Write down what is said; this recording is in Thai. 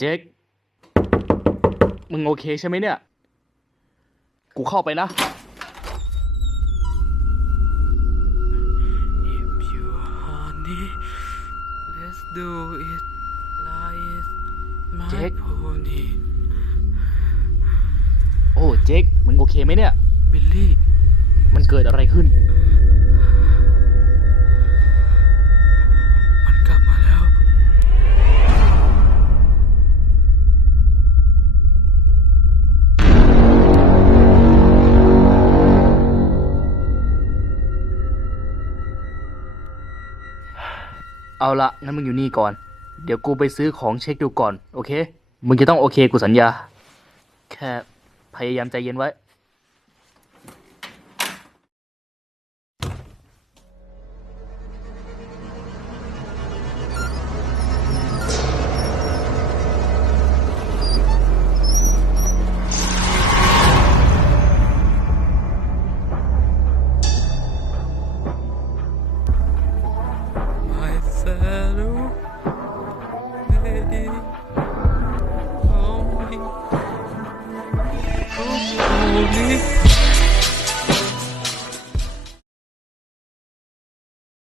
เจ๊กมึงโอเคใช่ไหมเนี่ย กูเข้าไปนะ If you honey, let's do it. Like my Jack. pony. โอ้ เจ๊กมึงโอเคไหมเนี่ยบิลลี่มันเกิดอะไรขึ้นมัน เอาละงั้นมึงอยู่นี่ก่อน เดี๋ยวกูไปซื้อของเช็คดูก่อน โอเค มึงจะต้องโอเคกูสัญญา แค่พยายามใจเย็นไว้ My